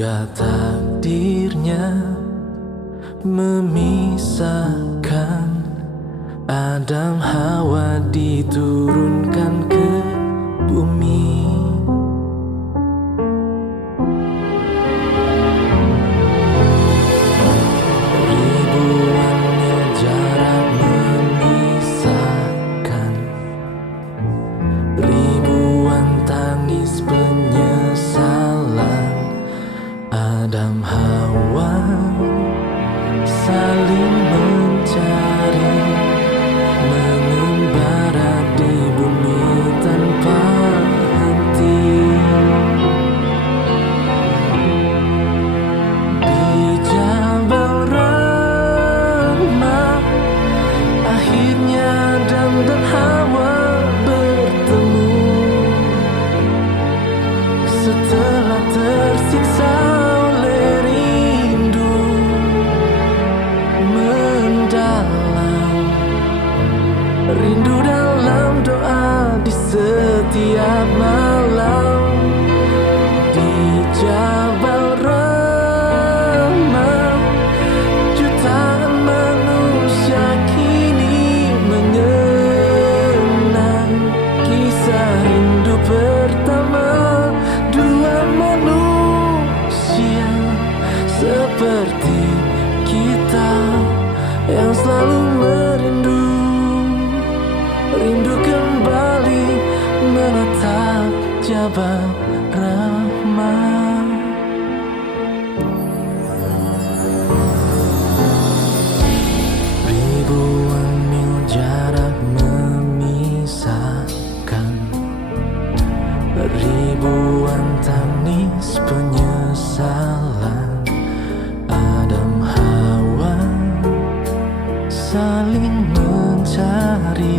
hingga takdirnya memisahkan. Adam Hawa diturunkan ke bumi. Ribuan mil jarak memisahkan, ribuan tangis penyesalan. Adam Hawa saling mencari, mengembara di bumi tanpa henti. Di Jabal Rahmah akhirnya Adam dan Hawa bertemu. Setelah tersiksa oleh rindu mendalam, rindu dalam doa di setiap malam. Di Jabal Rahmah jutaan manusia kini mengenang kisah rindu pertama dua manusia seperti kita yang selalu merindu, rindu kembali menatap Jabal Rahmah. Ribuan mil jarak memisahkan, ribuan tangis penyesalan. Adam Hawa saling mencari,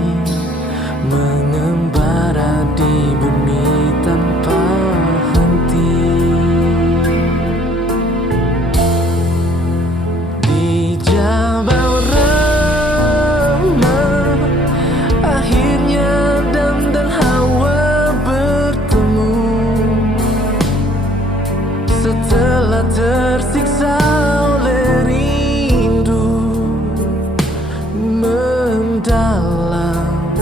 mengembara di bumi tanpa henti. Di Jabal Rahmah akhirnya Adam dan Hawa bertemu. Setelah tersiksa oleh rindu mendalam,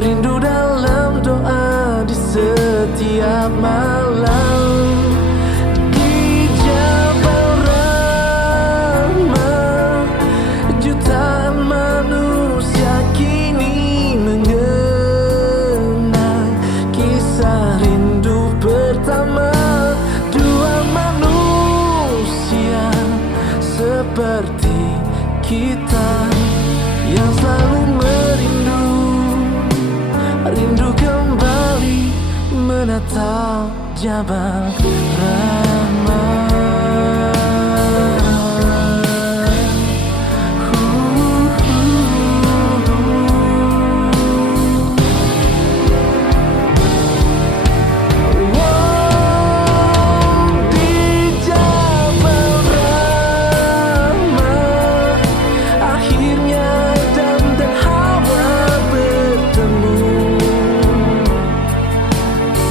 rindu dalam doa di setiap malam. Di Jabal Rahmah jutaan manusia kini mengenang kisah rindu pertama dua manusia seperti kita yang selalu merindu, rindu kembali menatap Jabal Rahmah.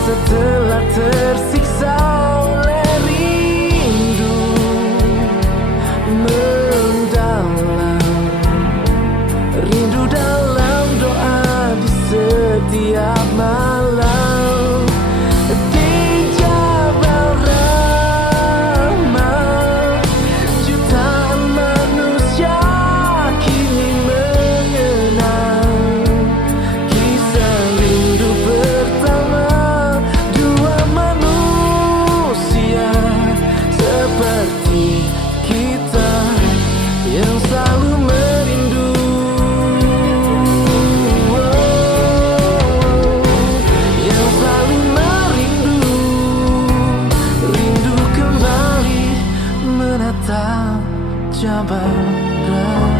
Setelah tersiksa oleh rindu mendalam, rindu dalam doa di setiap malam. Di Jabal Rahmah jutaan manusia kini mengenang kisah rindu pertama dua manusia seperti kita yang selalu merindu, yang selalu merindu, rindu kembali menatap Jabal Rahmah.